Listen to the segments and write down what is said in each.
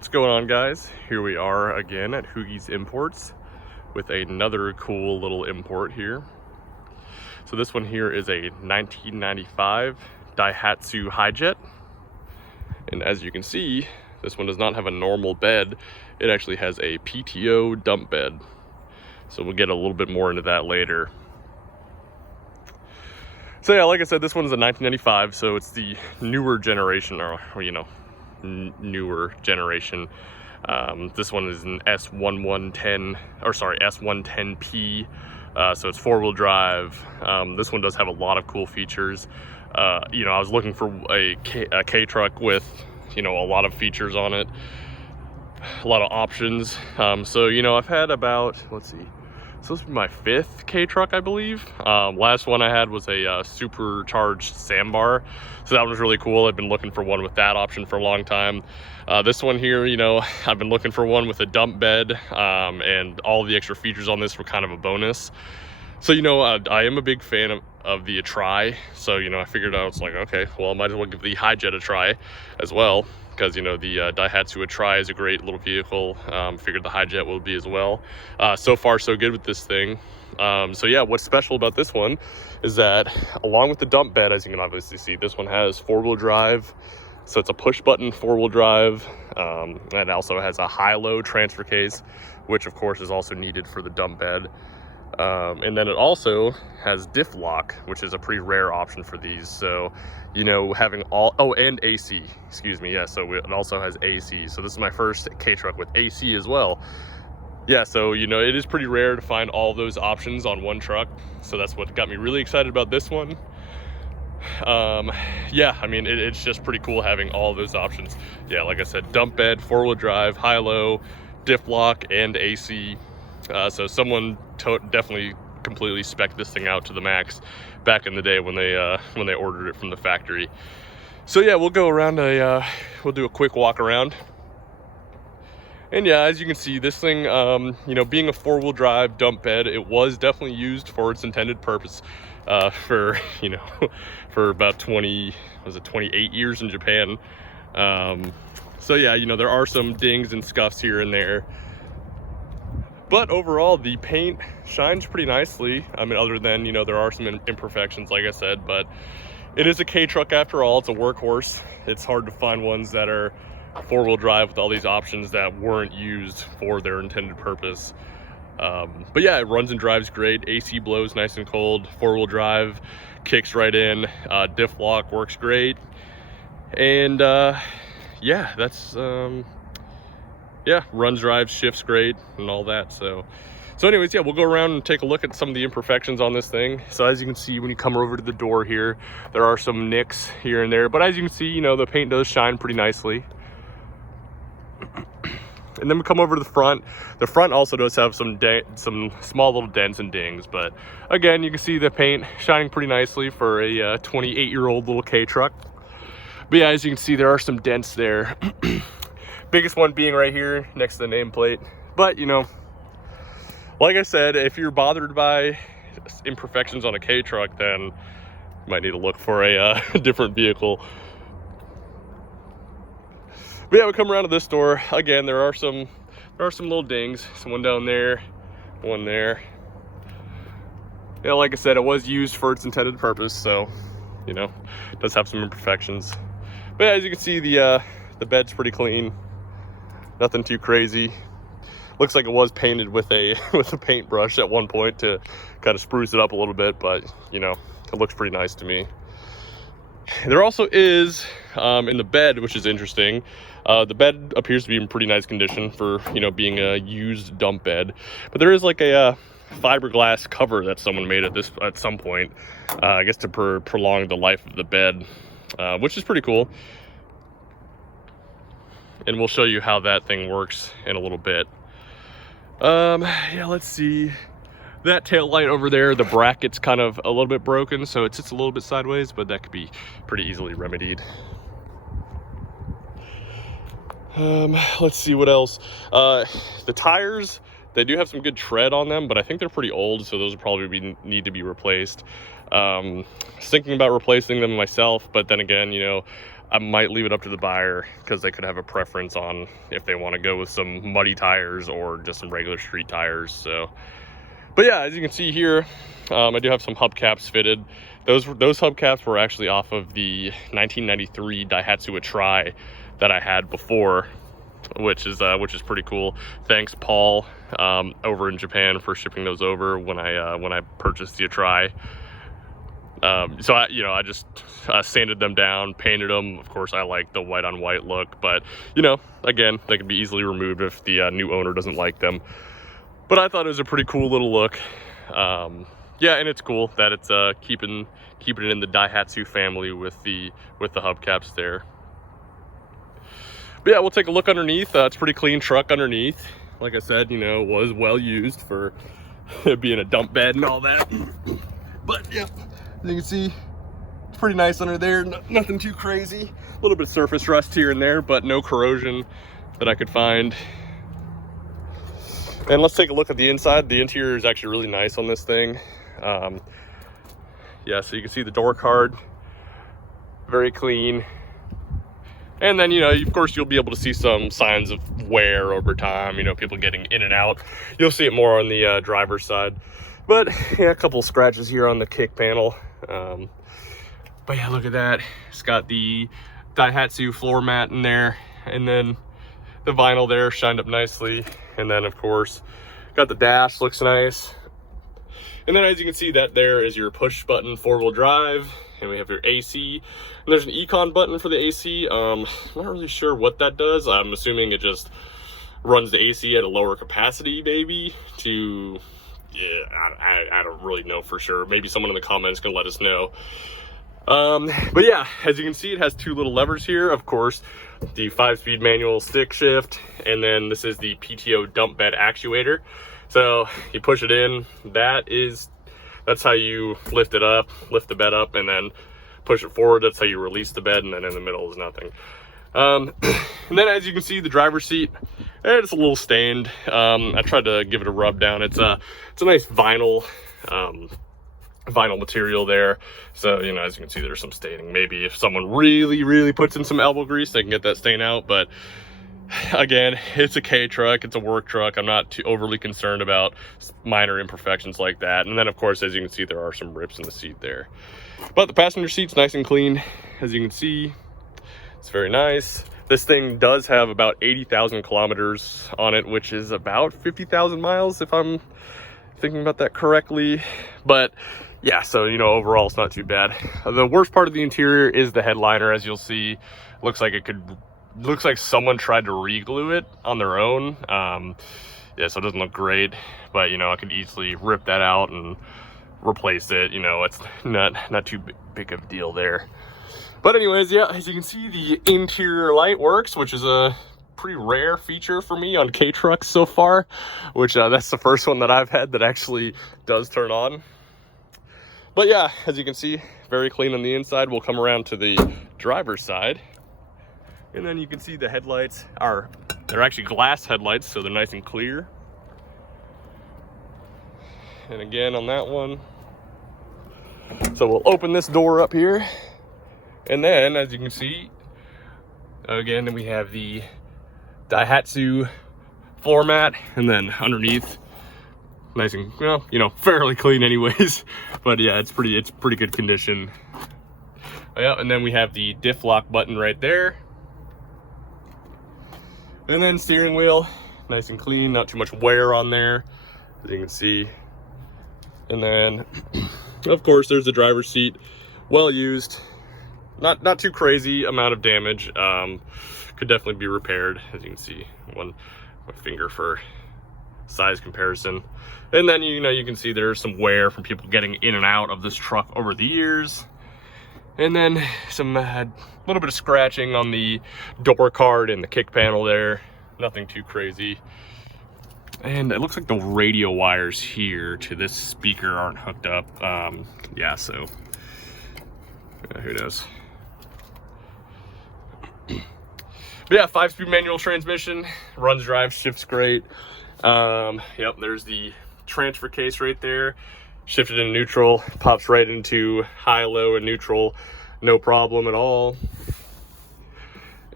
What's going on, guys? Here we are again at Hoogie's Imports with another cool little import here. So this one here is a 1995 Daihatsu Hijet. And as you can see, this one does not have a normal bed. It actually has a PTO dump bed. So we'll get a little bit more into that later. So yeah, like I said, this one is a 1995, so it's the newer generation, or newer generation. This one is an S110P, so it's four-wheel drive. This one does have a lot of cool features. I was looking for a K truck with, a lot of features on it, a lot of options. So I've had about, let's see, so this is my fifth K truck, I believe. Last one I had was a supercharged sandbar, so that one was really cool. I've been looking for one with that option for a long time. This one here, I've been looking for one with a dump bed, and all the extra features on this were kind of a bonus. So I am a big fan of the Tri, so I figured I was like, okay, well, I might as well give the Hijet a try as well, because the Daihatsu Tri is a great little vehicle. Figured the Hijet will be as well. So far so good with this thing. So yeah, what's special about this one is that along with the dump bed, as you can obviously see, this one has four-wheel drive. So it's a push button four-wheel drive. And it also has a high-low transfer case, which of course is also needed for the dump bed. And then it also has Difflock, which is a pretty rare option for these. So, having and AC, excuse me. Yeah, so it also has AC. So this is my first K truck with AC as well. Yeah, so, it is pretty rare to find all those options on one truck. So that's what got me really excited about this one. Yeah, I mean, it's just pretty cool having all those options. Yeah, like I said, dump bed, four-wheel drive, high-low, Difflock, and AC. So someone definitely completely spec'd this thing out to the max back in the day when they ordered it from the factory. So yeah, we'll go around we'll do a quick walk around. And yeah, as you can see, this thing, being a four-wheel drive dump bed, it was definitely used for its intended purpose for about 28 years in Japan. So yeah, there are some dings and scuffs here and there. But overall, the paint shines pretty nicely. I mean, other than, there are some imperfections, like I said, but it is a K truck after all. It's a workhorse. It's hard to find ones that are four-wheel drive with all these options that weren't used for their intended purpose. But yeah, it runs and drives great. AC blows nice and cold. Four-wheel drive kicks right in. Difflock works great. And yeah, that's... yeah, runs, drives, shifts great, and all that. So anyways, yeah, we'll go around and take a look at some of the imperfections on this thing. So as you can see, when you come over to the door here, there are some nicks here and there, but as you can see, the paint does shine pretty nicely. And then we come over to the front. The front also does have some small little dents and dings, but again, you can see the paint shining pretty nicely for a 28-year-old little K truck. But yeah, as you can see, there are some dents there. Biggest one being right here next to the nameplate. But like I said, if you're bothered by imperfections on a K truck, then you might need to look for a different vehicle. But yeah, we come around to this door again. There are some little dings. One down there, one there. Yeah, like I said, it was used for its intended purpose, so it does have some imperfections. But yeah, as you can see, the bed's pretty clean. Nothing too crazy. Looks like it was painted with a paintbrush at one point to kind of spruce it up a little bit, but it looks pretty nice to me. There also is in the bed, which is interesting. The bed appears to be in pretty nice condition for being a used dump bed, but there is like a fiberglass cover that someone made at some point, I guess to prolong the life of the bed, which is pretty cool. And we'll show you how that thing works in a little bit. Yeah, let's see. That tail light over there, the bracket's kind of a little bit broken, so it sits a little bit sideways, but that could be pretty easily remedied. Let's see what else. The tires, they do have some good tread on them, but I think they're pretty old, so those will probably need to be replaced. I was thinking about replacing them myself, but then again, I might leave it up to the buyer because they could have a preference on if they want to go with some muddy tires or just some regular street tires. So, but yeah, as you can see here, I do have some hubcaps fitted. Those hubcaps were actually off of the 1993 Daihatsu Tri that I had before, which is pretty cool. Thanks, Paul, over in Japan, for shipping those over when I purchased the Tri. So I just sanded them down, painted them. Of course, I like the white on white look, but again, they can be easily removed if the new owner doesn't like them. But I thought it was a pretty cool little look. Yeah, and it's cool that it's keeping it in the Daihatsu family with the hubcaps there. But yeah, we'll take a look underneath. It's a pretty clean truck underneath. Like I said, it was well used for being a dump bed and all that. But yeah, as you can see, it's pretty nice under there. Nothing too crazy. A little bit of surface rust here and there, but no corrosion that I could find. And let's take a look at the inside. The interior is actually really nice on this thing. Yeah, so you can see the door card, very clean. And then, of course, you'll be able to see some signs of wear over time, people getting in and out. You'll see it more on the driver's side. But yeah, a couple scratches here on the kick panel. But yeah, look at that. It's got the Daihatsu floor mat in there, and then the vinyl there shined up nicely. And then, of course, got the dash, looks nice. And then, as you can see, that there is your push button 4-wheel drive, and we have your AC. And there's an econ button for the AC. I'm not really sure what that does. I'm assuming it just runs the AC at a lower capacity, maybe, to... Yeah, I don't really know for sure. Maybe someone in the comments can let us know. But yeah, as you can see, it has two little levers here. Of course, the 5-speed manual stick shift, and then this is the PTO dump bed actuator. So you push it in. That's how you lift the bed up, and then push it forward. That's how you release the bed, and then in the middle is nothing. And then, as you can see, the driver's seat, it's a little stained. I tried to give it a rub down. It's a nice vinyl material there. So, as you can see, there's some staining. Maybe if someone really puts in some elbow grease, they can get that stain out. But again, it's a K truck, it's a work truck. I'm not too overly concerned about minor imperfections like that. And then, of course, as you can see, there are some rips in the seat there. But the passenger seat's nice and clean, as you can see. It's very nice. This thing does have about 80,000 kilometers on it, which is about 50,000 miles, if I'm thinking about that correctly. But yeah, so, overall, it's not too bad. The worst part of the interior is the headliner, as you'll see. Looks like someone tried to re-glue it on their own. Yeah, so it doesn't look great, but, I could easily rip that out and replace it. It's not too big of a deal there. But anyways, yeah, as you can see, the interior light works, which is a pretty rare feature for me on K-Trucks so far, which that's the first one that I've had that actually does turn on. But yeah, as you can see, very clean on the inside. We'll come around to the driver's side, and then you can see the headlights they're actually glass headlights, so they're nice and clear. And again, on that one, so we'll open this door up here. And then, as you can see, again, then we have the Daihatsu floor mat, and then underneath, nice and, fairly clean anyways. But yeah, it's pretty good condition. Yeah, and then we have the Difflock button right there. And then steering wheel, nice and clean, not too much wear on there, as you can see. And then, of course, there's the driver's seat, well used. Not too crazy amount of damage. Could definitely be repaired, as you can see. My finger for size comparison. And then you can see there's some wear from people getting in and out of this truck over the years. And then some little bit of scratching on the door card and the kick panel there. Nothing too crazy. And it looks like the radio wires here to this speaker aren't hooked up. Yeah, so who knows. But yeah, 5-speed manual transmission, runs, drives, shifts great. Yep, there's the transfer case right there. Shifted in neutral, pops right into high, low, and neutral, no problem at all.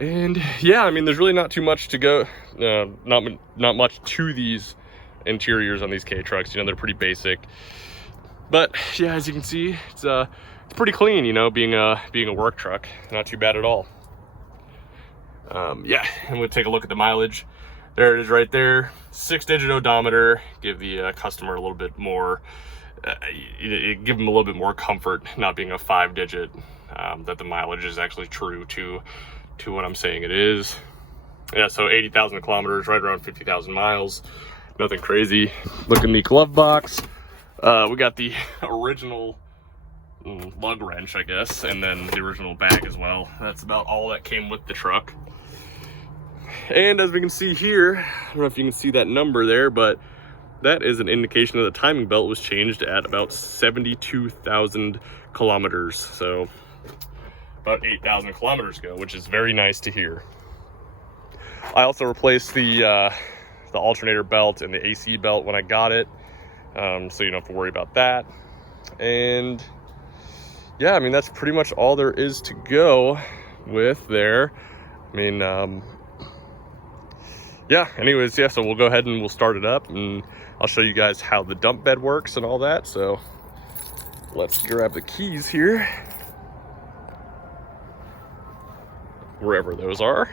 And yeah, I mean, there's really not too much to go, not much to these interiors on these K trucks. You know, they're pretty basic. But yeah, as you can see, it's pretty clean, you know, being a work truck. Not too bad at all. Yeah, and we'll take a look at the mileage. There it is right there. 6-digit odometer. Give the customer a little bit more, give them a little bit more comfort, not being a 5-digit, that the mileage is actually true to what I'm saying it is. Yeah, so 80,000 kilometers, right around 50,000 miles. Nothing crazy. Look in the glove box. We got the original lug wrench, I guess, and then the original bag as well. That's about all that came with the truck. And as we can see here, I don't know if you can see that number there, but that is an indication that the timing belt was changed at about 72,000 kilometers. So about 8,000 kilometers ago, which is very nice to hear. I also replaced the alternator belt and the AC belt when I got it. So you don't have to worry about that. And yeah, I mean, that's pretty much all there is to go with there. I mean, yeah, anyways, yeah, so we'll go ahead and we'll start it up, and I'll show you guys how the dump bed works and all that. So let's grab the keys here, wherever those are.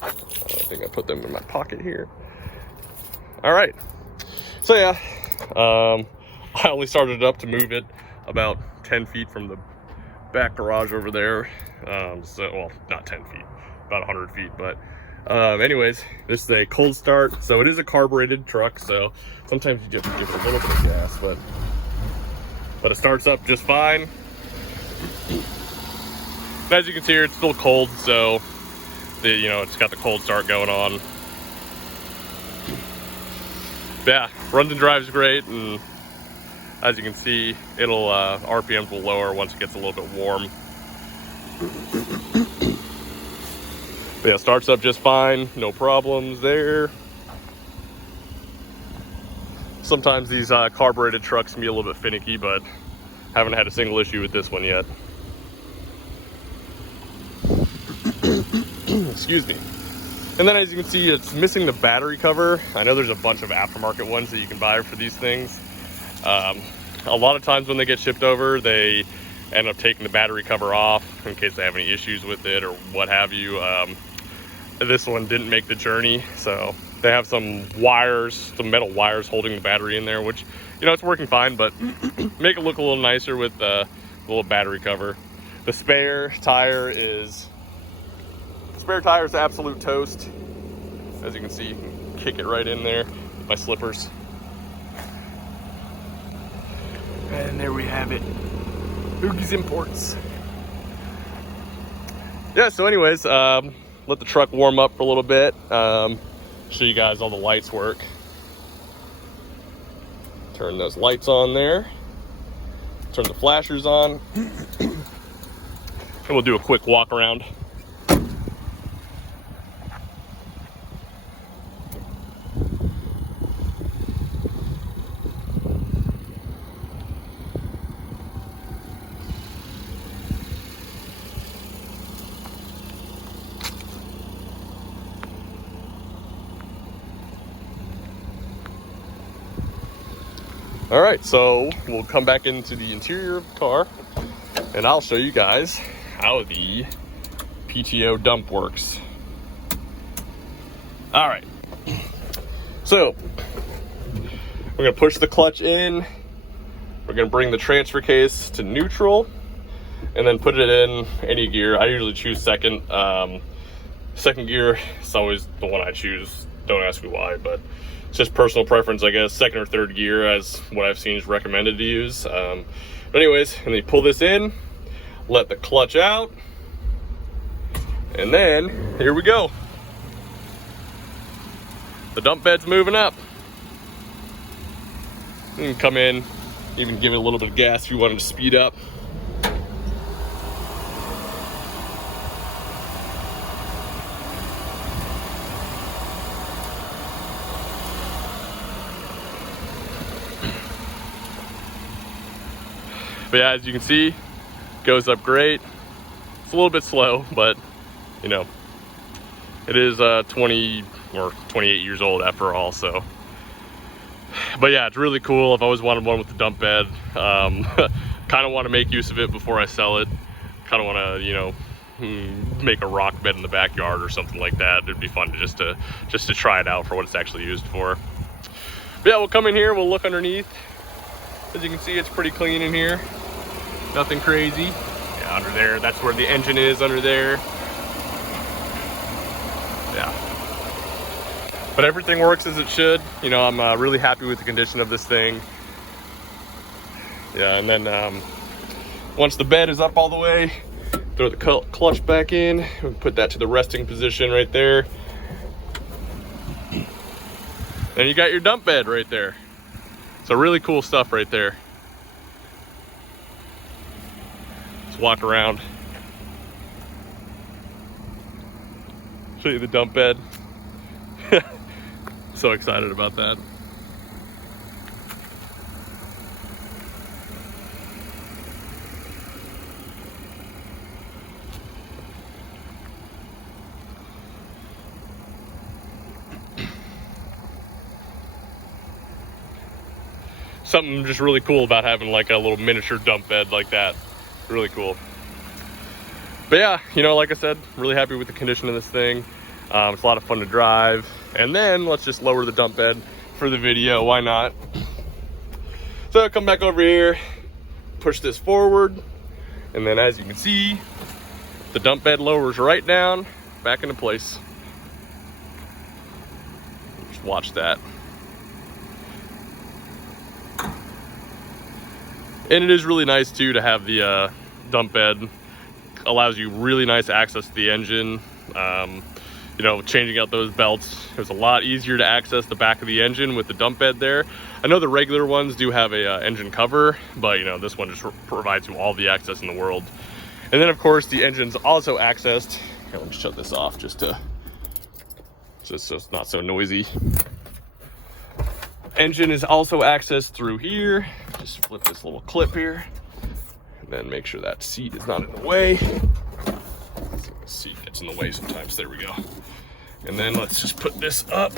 I think I put them in my pocket here. All right, so yeah, I only started it up to move it about 10 feet from the back garage over there. So, well, not 10 feet, about 100 feet, but anyways, this is a cold start, so it is a carbureted truck, so sometimes you give it a little bit of gas, but it starts up just fine. And as you can see here, it's still cold, so you know, it's got the cold start going on. But yeah, runs and drives great, and as you can see, it'll RPMs will lower once it gets a little bit warm. But yeah, starts up just fine, no problems there. Sometimes these carbureted trucks can be a little bit finicky, but haven't had a single issue with this one yet. Excuse me. And then as you can see, it's missing the battery cover. I know there's a bunch of aftermarket ones that you can buy for these things. A lot of times when they get shipped over, they end up taking the battery cover off in case they have any issues with it or what have you. This one didn't make the journey, so they have some wires, some metal wires holding the battery in there, which, you know, it's working fine, but make it look a little nicer with the little battery cover. The spare tire is absolute toast. As you can see, you can kick it right in there with my slippers. And there we have it. Hoogie's Imports. Yeah, so anyways, let the truck warm up for a little bit. Show you guys all the lights work. Turn those lights on there. Turn the flashers on. And we'll do a quick walk around. All right, so we'll come back into the interior of the car and I'll show you guys how the PTO dump works. All right, so we're gonna push the clutch in. We're gonna bring the transfer case to neutral and then put it in any gear. I usually choose second. Second gear is always the one I choose. Don't ask me why, but it's just personal preference, I guess. Second or third gear, as what I've seen is recommended to use. But anyways, and then you pull this in, let the clutch out, and then here we go. The dump bed's moving up. You can come in, even give it a little bit of gas if you wanted to speed up. But yeah, as you can see, goes up great. It's a little bit slow, but you know, it is 20 or 28 years old after all, so. But yeah, it's really cool. I've always wanted one with the dump bed. Kind of want to make use of it before I sell it. Kind of want to, you know, make a rock bed in the backyard or something like that. It'd be fun to just to try it out for what it's actually used for. But yeah, we'll come in here, we'll look underneath. As you can see, it's pretty clean in here. Nothing crazy. Yeah, under there, that's where the engine is, under there. Yeah. But everything works as it should. You know, I'm really happy with the condition of this thing. Yeah, and then once the bed is up all the way, throw the clutch back in, and put that to the resting position right there. And you got your dump bed right there. So really cool stuff right there. Let's walk around. Show you the dump bed. So excited about that. Something just really cool about having like a little miniature dump bed like that. Really cool. But yeah, you know, like I said, really happy with the condition of this thing. It's a lot of fun to drive. And then let's just lower the dump bed for the video. Why not? So come back over here, push this forward. And then as you can see, the dump bed lowers right down, back into place. Just watch that. And it is really nice too to have the dump bed. Allows you really nice access to the engine. You know, changing out those belts, it was a lot easier to access the back of the engine with the dump bed there. I know the regular ones do have a engine cover, but you know, this one just provides you all the access in the world. And then of course the engine's also accessed. Okay, let me shut this off just so it's not so noisy. Engine is also accessed through here. Just flip this little clip here, and then make sure that seat is not in the way. The seat gets in the way sometimes. There we go. And then let's just put this up.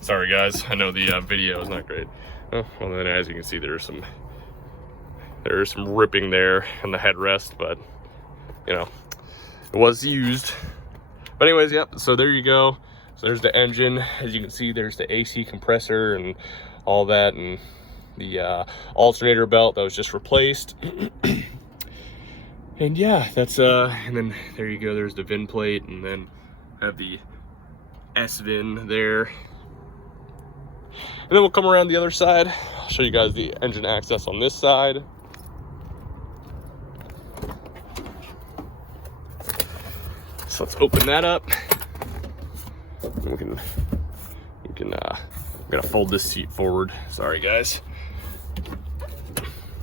Sorry guys, I know the video is not great. Oh, well then as you can see, there's some ripping there on the headrest, but you know, it was used. But anyways, yep, so there you go. So there's the engine. As you can see, there's the AC compressor and all that, and the alternator belt that was just replaced. And yeah, that's and then there you go, there's the VIN plate, and then have the S-VIN there. And then we'll come around the other side. I'll show you guys the engine access on this side. So let's open that up. I'm gonna fold this seat forward. Sorry guys.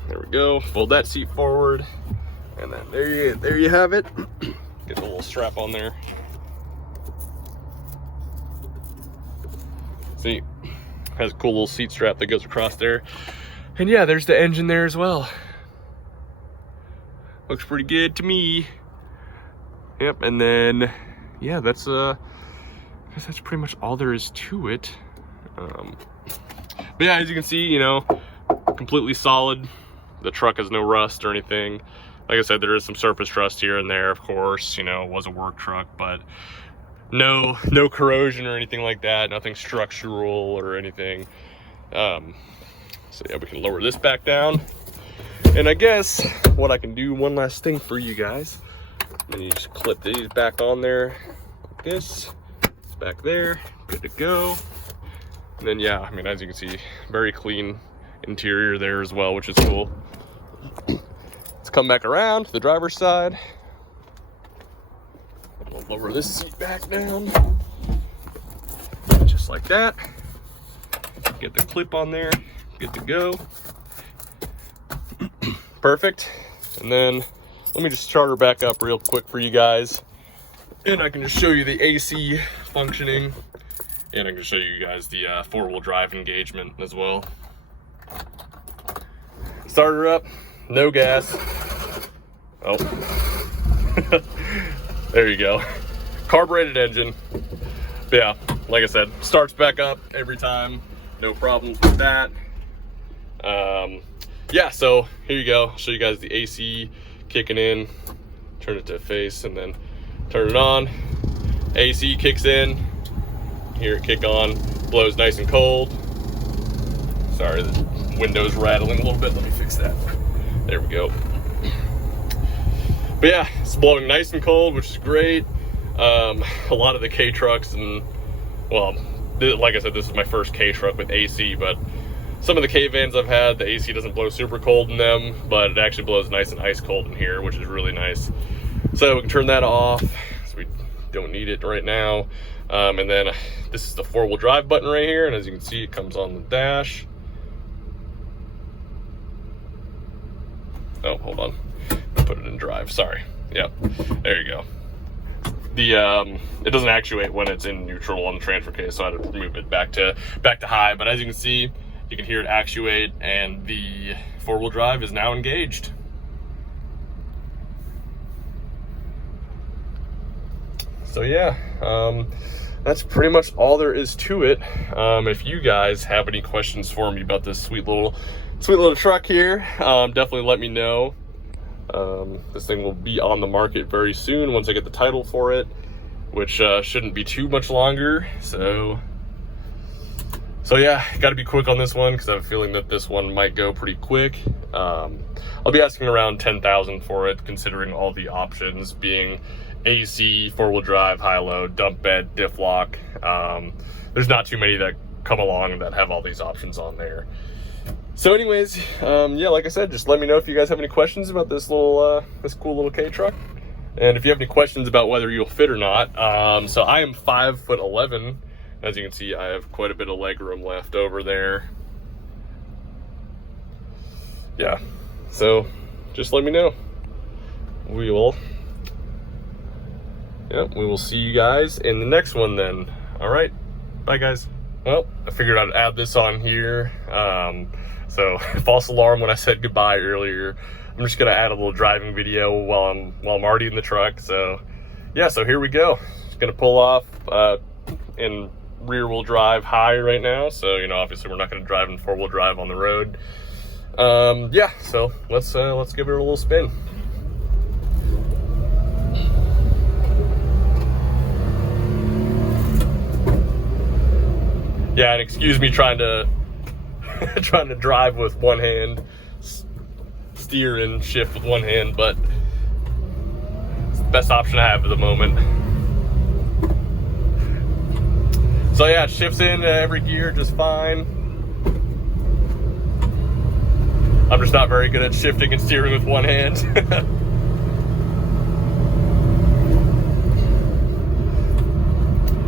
There we go. Fold that seat forward, and then there you have it. Get the little strap on there. See, has a cool little seat strap that goes across there. And yeah, there's the engine there as well. Looks pretty good to me. Yep, and then yeah, that's I guess that's pretty much all there is to it. But yeah, as you can see, you know, completely solid. The truck has no rust or anything. Like I said, there is some surface rust here and there, of course. You know, it was a work truck, but no corrosion or anything like that. Nothing structural or anything. So yeah, we can lower this back down. And I guess what I can do, one last thing for you guys. And you just clip these back on there like this. It's back there, good to go. And then yeah, I mean, as you can see, very clean interior there as well, which is cool. Let's come back around to the driver's side. We'll lower this seat back down, just like that. Get the clip on there, good to go. Perfect. And then let me just start her back up real quick for you guys, and I can just show you the AC functioning, and I can show you guys the four-wheel drive engagement as well. Start her up, no gas. Oh. There you go. Carbureted engine. But yeah, like I said, starts back up every time. No problems with that. Yeah, so here you go. I'll show you guys the AC kicking in. Turn it to face and then turn it on. AC kicks in. Hear it kick on. Blows nice and cold. Sorry, the window's rattling a little bit. Let me fix that. There we go. But yeah, it's blowing nice and cold, which is great. A lot of the K trucks, and well, like I said, this is my first K truck with AC, but some of the K vans I've had, the AC doesn't blow super cold in them, but it actually blows nice and ice cold in here, which is really nice. So we can turn that off, so we don't need it right now. And then this is the 4-wheel drive button right here, and as you can see, it comes on the dash. Oh, hold on. Put it in drive, sorry. Yep, there you go. It doesn't actuate when it's in neutral on the transfer case, so I had to move it back to high. But as you can see, you can hear it actuate, and the 4-wheel drive is now engaged. So yeah, that's pretty much all there is to it. If you guys have any questions for me about this sweet little truck here, definitely let me know. This thing will be on the market very soon once I get the title for it, which shouldn't be too much longer. So yeah, got to be quick on this one because I have a feeling that this one might go pretty quick. I'll be asking around 10,000 for it, considering all the options being AC, 4-wheel drive, high-low, dump bed, Difflock. There's not too many that come along that have all these options on there. So anyways, yeah, like I said, just let me know if you guys have any questions about this little, this cool little K truck. And if you have any questions about whether you'll fit or not, so I am 5'11". As you can see, I have quite a bit of leg room left over there. Yeah, so just let me know. We will see you guys in the next one then. All right, bye guys. Well, I figured I'd add this on here. So false alarm when I said goodbye earlier. I'm just gonna add a little driving video while I'm already in the truck. So yeah, so here we go. Just gonna pull off in rear wheel drive high right now. So, you know, obviously we're not gonna drive in 4-wheel drive on the road. Yeah, so let's give it a little spin. Yeah, and excuse me trying to drive with one hand, steer and shift with one hand, but it's the best option I have at the moment. So yeah, it shifts in every gear just fine. I'm just not very good at shifting and steering with one hand.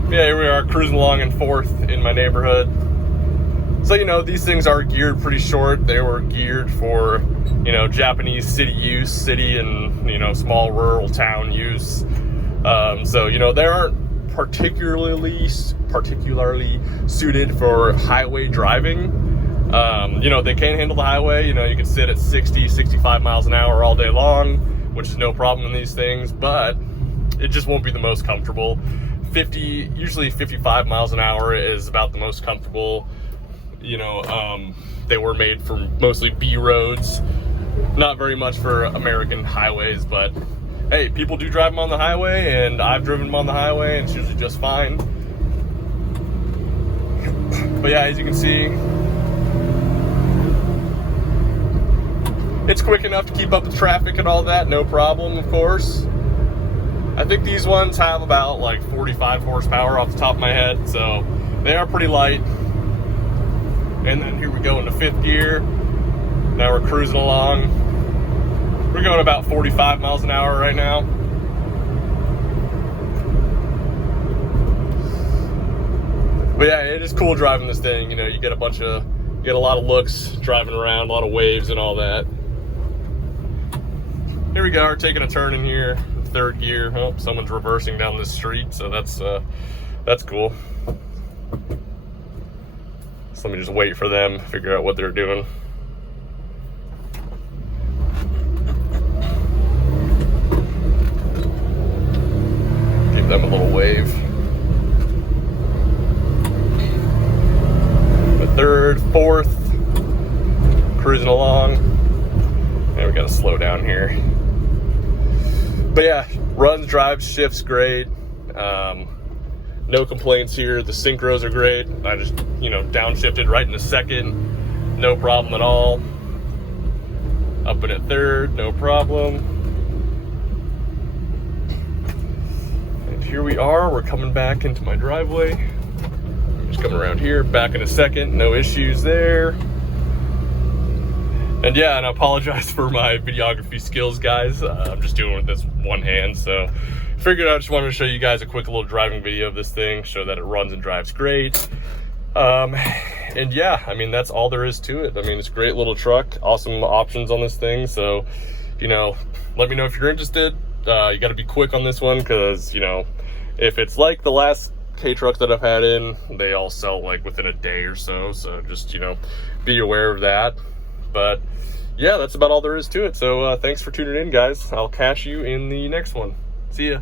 Yeah, here we are cruising along in 4th in my neighborhood. So, you know, these things are geared pretty short. They were geared for, you know, Japanese city use, city and, you know, small rural town use. So, you know, they aren't particularly suited for highway driving. You know, they can handle the highway. You know, you can sit at 60, 65 miles an hour all day long, which is no problem in these things, but it just won't be the most comfortable. Usually 55 miles an hour is about the most comfortable. You know, they were made for mostly B roads, not very much for American highways, but hey, people do drive them on the highway, and I've driven them on the highway, and it's usually just fine. But yeah, as you can see, it's quick enough to keep up with traffic and all that, no problem, of course. I think these ones have about like 45 horsepower off the top of my head, so they are pretty light. And then here we go into 5th gear. Now we're cruising along. We're going about 45 miles an hour right now. But yeah, it is cool driving this thing. You know, you get a lot of looks driving around, a lot of waves and all that. Here we go, we're taking a turn in here, 3rd gear. Oh, someone's reversing down this street, so that's cool. So let me just wait for them, figure out what they're doing. them a little wave. The third, fourth, cruising along. And we gotta slow down here. But yeah, runs, drives, shifts great. No complaints here. The synchros are great. I just, downshifted right in a second. No problem at all. Up in at third, no problem. And here we are. We're coming back into my driveway. I'm just coming around here, back in a second. No issues there. And yeah, and I apologize for my videography skills, guys. I'm just doing it with this one hand, so figured I just wanted to show you guys a quick little driving video of this thing, show that it runs and drives great. And yeah, I mean, that's all there is to it. I mean, it's a great little truck, awesome options on this thing. So, let me know if you're interested. You got to be quick on this one, because, if it's like the last K-truck that I've had in, they all sell like within a day or so. So just, be aware of that. But yeah, that's about all there is to it. So thanks for tuning in, guys. I'll catch you in the next one. See ya.